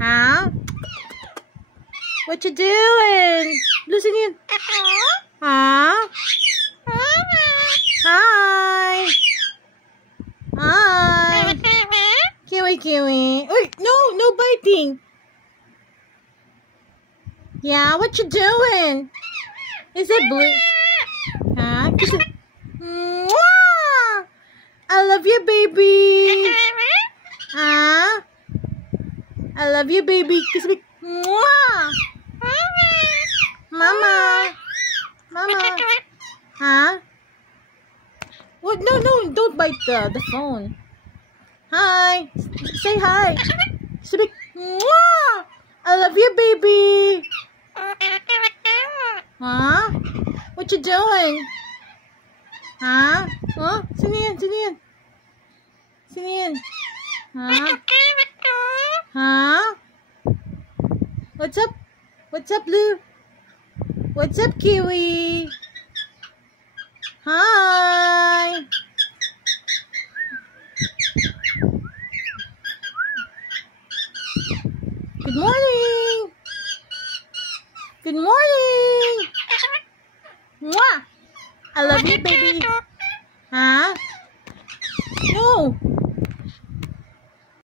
Huh? What you doing? Listen in. Huh? Hi. Hi. Kiwi, kiwi. Wait, no biting. Yeah, what you doing? Is it blue? Huh? Kiss it. Mwah! I love you, baby. Huh? I love you, baby. Kiss me. Mwah! Mama. Mama. Huh? What? No, don't bite the phone. Hi. Say hi. Say, mwah! I love you, baby. Huh? What you doing? Huh? Huh? Sinian. Huh? Huh? What's up? What's up, Blue? What's up, Kiwi? Hi. Good morning. Good morning. Mwah! I love you, baby. Huh? No.